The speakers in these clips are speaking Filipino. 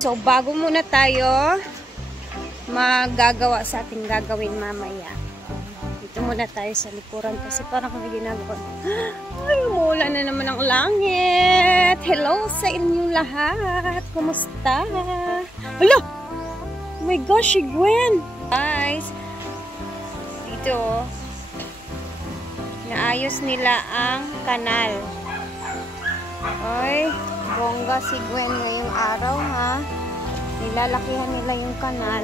So, bago muna tayo magagawa sa ating gagawin mamaya. Dito muna tayo sa likuran kasi parang may ginagawa. Ay, umuulan na naman ang langit. Hello sa inyong lahat. Kumusta? Hala! Oh my gosh, si Gwen! Guys, dito, naayos nila ang kanal. Oy, bongga si Gwen ngayong araw, ha? Nilalakihan nila yung kanal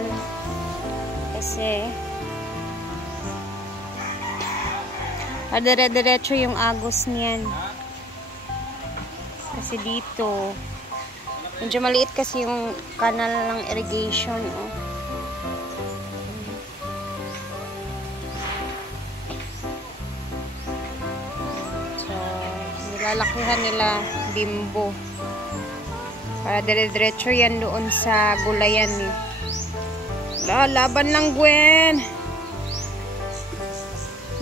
kasi dire-diretso yung agos niyan. Kasi dito medyo maliit kasi yung kanal ng irrigation, oh. So, nilalakihan nila bimbo. Para dire-diretso yan doon sa gulayan, eh. Laban lang, Gwen.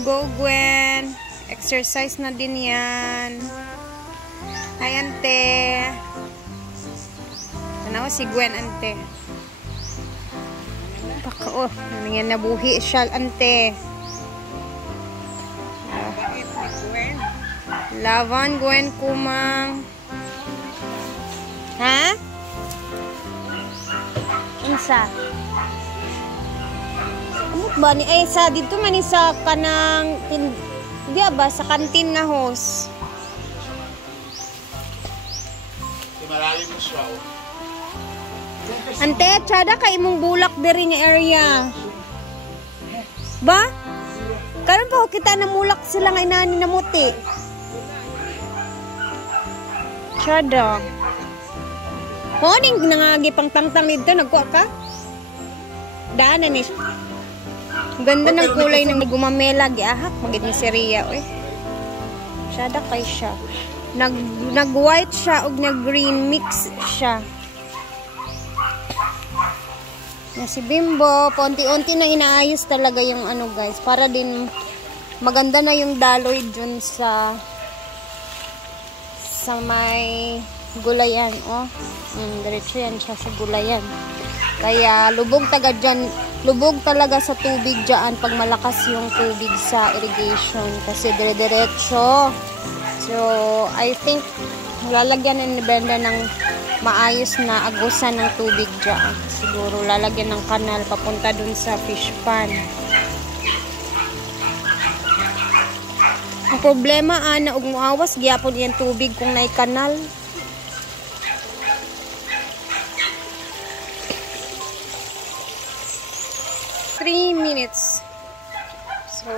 Go, Gwen. Exercise na din yan. Hi, ante. Ano si Gwen, ante? Baka, oh, nangyay nabuhi siya, ante. Laban, Gwen, kumang. Ha? Insa? Amot ba ni ay sa dito man isa kanang di ba sa kantin nga host. Malalim mo siya. Ante, tsada ka imong bulak diri nga area. Ba? Karon pa kita namulak sila nga inani na muti. Tsada. Honing nangagi pang tangtang dito, nagkuha ka? Daanan ni. Ganda ng kulay ng gumamela, giahak magid ni si Ria, oy. Sada kay siya. Nag-white siya ug nag-green mix siya. Na si Bimbo, paunti-unti na inaayos talaga yung ano, guys, para din maganda na yung daloy dun sa may gulayan, oh. Diretso yan siya sa gulayan. Kaya lubog talaga sa tubig dyan pag malakas yung tubig sa irrigation kasi dire-diretso. So, I think lalagyan ni Brenda ng maayos na agusan ng tubig dyan. Siguro lalagyan ng kanal papunta dun sa fish pan. Ang problema, ana, ug muawas gyapon yan tubig kung nay kanal. 3 minutes. So,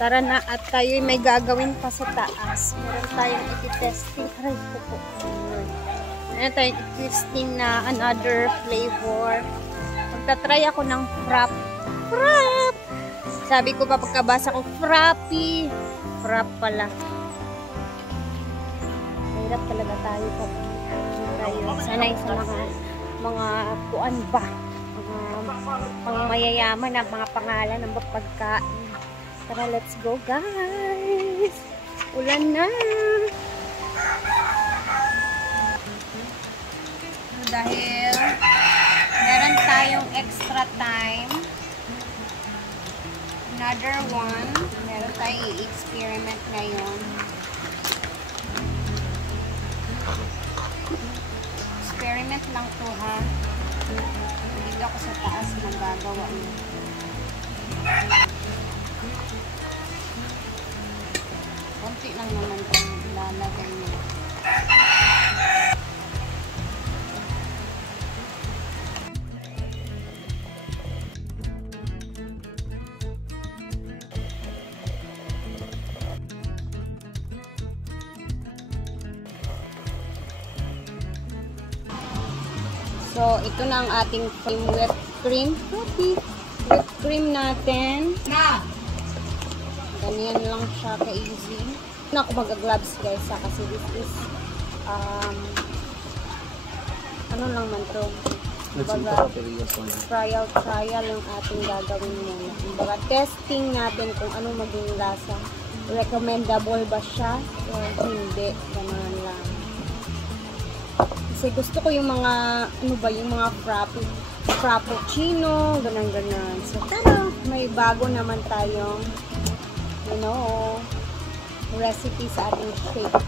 tara na at tayo may gagawin pa sa taas. Meron tayong i-testing. Aray ko po. Meron tayong i-testing na another flavor. Magta-try ako ng frap. Frap! Sabi ko pa pagkabasa ko, frappy. Frap pala. Mahirap talaga tayo pag tayo sanay sa mga kuan ba. Pang mayayaman na mga pangalan ng pagkain. Tara, let's go, guys! Ulan na! So, dahil meron tayong extra time, another one, meron tayong i-experiment ngayon. Experiment lang to, ha? Hindi ako sa taas nagagawa niya. Konti lang naman itong ilalagay niya. So, ito na ang ating whipped cream. Whipped cream natin. Ganyan lang siya ka-easy. Na ako mag-gloves, guys, kasi this is ano lang man to. Trial yung ating gagawin muna. Kumbaga, testing natin kung anong maging lasa. Recommendable ba siya o hindi. Ganun lang. Kasi gusto ko yung mga, ano ba, yung mga frappuccino, ganun-ganun. So, tara, may bago naman tayong, you know, recipe sa ating shake.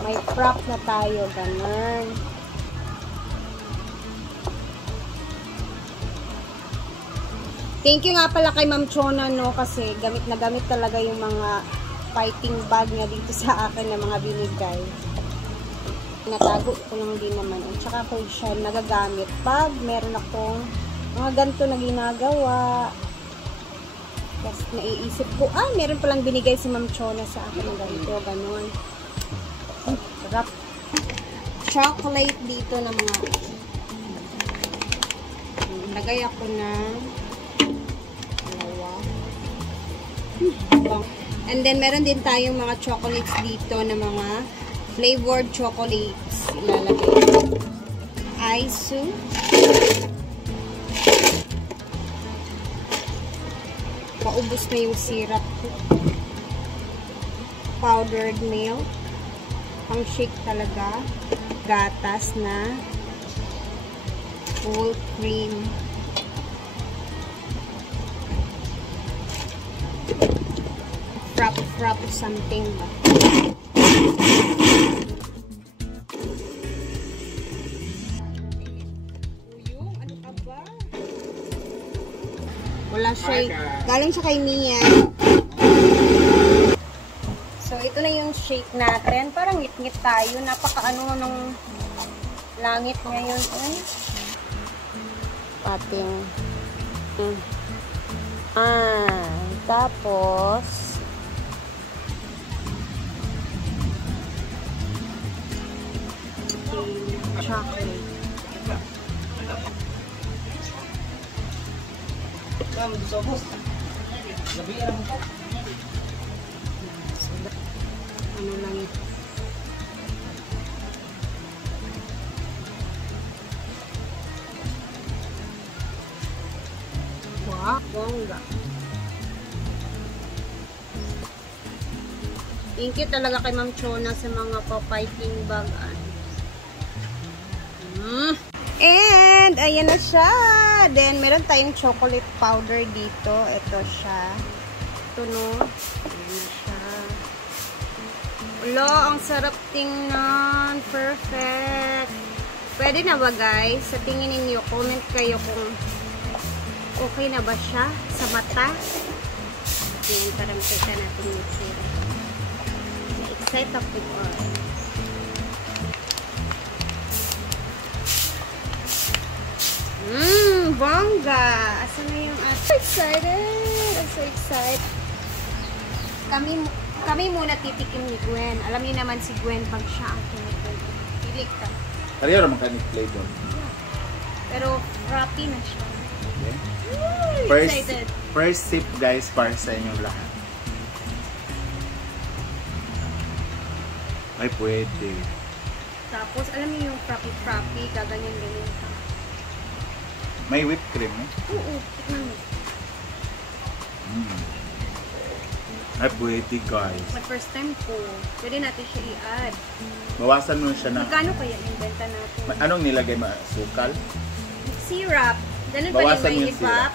May frap na tayo, ganun. Thank you nga pala kay Ma'am Chona, no, kasi gamit na gamit talaga yung mga fighting bag niya dito sa akin na mga binigay. Natago ko lang din naman. At saka ko siya nagagamit pag meron akong mga ganito na ginagawa. Tapos naiisip ko, meron palang binigay si Ma'am Chona sa akin ng ganito, ganun. Sarap. Chocolate dito na mga lagay ako ng and then, meron din tayong mga chocolates dito na mga flavored chocolates. Ilalagay. Aisu. Paubos na yung syrup ko. Powdered milk. Pang shake talaga. Gatas na full cream. Frap something ba? Ano ka ba? Wala siya. Galing siya kay Mia. So, ito na yung shake natin. Parang ngit-ngit tayo. Napaka-ano ng langit ngayon. Ating tapos chocolate. Ano lang ito? Wow, bongga. Thank you talaga kay Ma'am Chona sa mga pa-fighting bag. And, ayan na siya. Then, meron tayong chocolate powder dito. Ito siya. Ito, no. Ayan na siya. Wala, ang sarap tingnan. Perfect. Pwede na ba, guys? Sa tingin ninyo, comment kayo kung okay na ba siya sa mata. Ayan, parang kita natin yung sira. Excited up with all. Bongga! Asan na yung I'm so excited! I'm so excited! Kami muna titikim ni Gwen. Alam niyo naman si Gwen pag siya ang tinikim. Pilik ka. Kaya naman ka flavor. Yeah. Pero frappy na siya. Okay. Excited. First sip guys para sa inyong lahat. Ay pwede. Tapos alam niyo yung frappy, gaganyan-ganyan ka. May whipped cream, eh? Oo, tikman mo. Ay, pwede, guys. My first time ko. Pwede natin siya i-add. Bawasan mo siya na... Magkano kaya yung benta natin? Anong nilagay mo? Sukal? Syrup. Ganun pa Bawasan rin may yung syrup.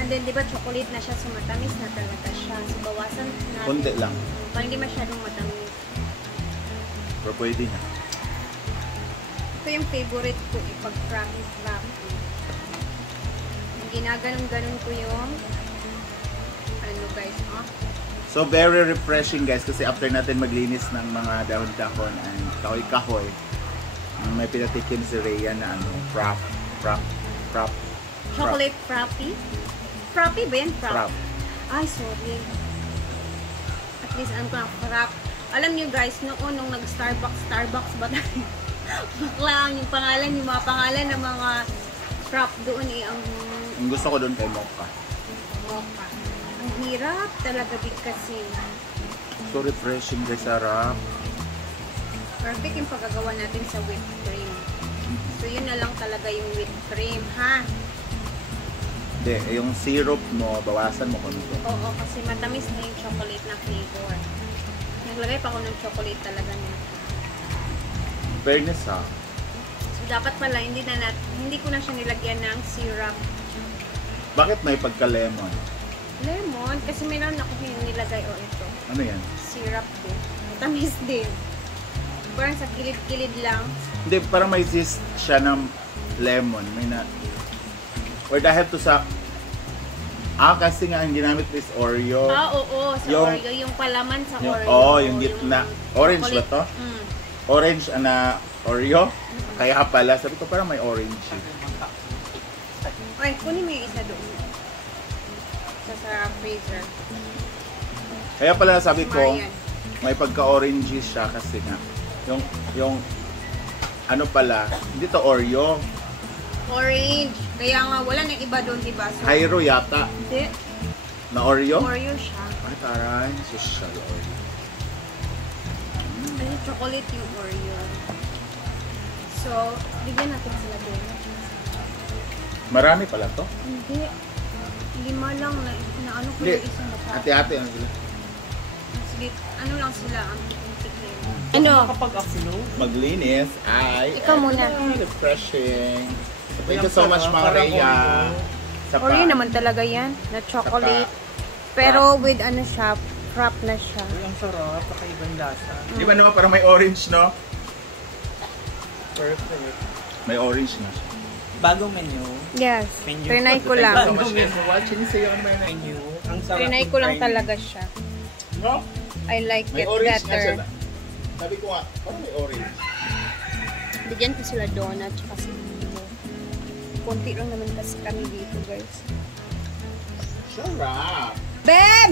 And then, di ba, chocolate na siya. So, matamis na talaga siya. So, bawasan natin. Kunti lang. Parang hindi masyadong matamis. Pero pwede na. Ito yung favorite ko. Ipag-frappy. Ginaganon-ganon ko yung ano guys, So very refreshing guys kasi after natin maglinis ng mga dahon-dahon and kahoy-kahoy, may pinatikim si Rhea na ano, frap. Chocolate frappy? Frappy ba yan? Frap. Ay, sorry. At least alam ko na frap. Alam niyo guys, noon nung nag-Starbucks ba tayo? Bakla yung pangalan, yung mga pangalan ng mga frap doon ang gusto ko doon kay Mocha. Mocha. Ang hirap talaga kasi. So refreshing guys, sarap. Perfect yung paggagawa natin sa whipped cream. So yun na lang talaga yung whipped cream, ha? Hindi, yung syrup mo, bawasan mo konti. Oo, kasi matamis na yung chocolate na flavor. Naglagay pa ako ng chocolate talaga niya. fairness ha. So, dapat pala, hindi ko na siya nilagyan ng syrup. Bakit may pagka-lemon? Lemon, kasi meron ako nilagay, ito. Ano yan? Syrup din. Matamis din. Parang sa kilid-kilid lang. Hindi, parang may zest siya ng lemon. May na... Or dahil to sa... kasi nga ang ginamit is Oreo. Oo, sa Oreo. Yung palaman sa Oreo. Yung gitna. Orange ba to? Orange na Oreo? Kaya pala, sabi ko parang may orange. Ay, kunin mo yung isa doon. Sa freezer. Kaya pala sabi ko, Marian. may pagka-orange siya kasi nga. Yung ano pala, hindi to Oreo. Orange. Kaya nga, wala nang iba doon, diba? So, Hyro yata. hindi. Na Oreo? Oreo siya. Ay, taray. Social Oreo. Ano, chocolate yung Oreo. So, bigyan natin sila doon. Marami pala to. Hindi. 5 lang na ano ko Hindi. yung isang mata. Ate-ate ano sila? Sige, ano lang sila ang tikim. Ano? Kapag upload? Maglinis ay... Ikaw muna. Refreshing. Thank you so much, mga Rhea. Oreo naman talaga yan, na chocolate. Pero with ano siya, frap na siya. Uy, ang sarap. Kakaibang lasa. Di ba naman parang may orange, no? Perfect. May orange na siya. Bagong menu. Yes. Menu. Trinay ko Thank you lang. so much guys for watching. Sa'yo, ano ba yun? Menu. Ang sarap. Trinay ko lang talaga siya. No? I like May it orange nga siya. better. Sabi ko nga, parang may orange. Bigyan ko sila donut tsaka silo. Konti lang naman kasi kami dito, guys. Sarap. Beb!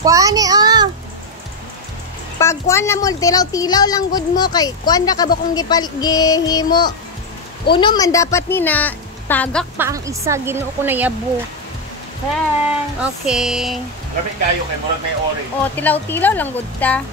Kuan ni Pag kuan na mo, tilaw-tilaw lang good mo kay kuan na kabukong gihimo. Uno man dapat ni na tagak pa ang isa, Ginoo ko na yabo. Thanks. Okay. Lamig kayo kay murag may orange. O, tilaw-tilaw lang good ta.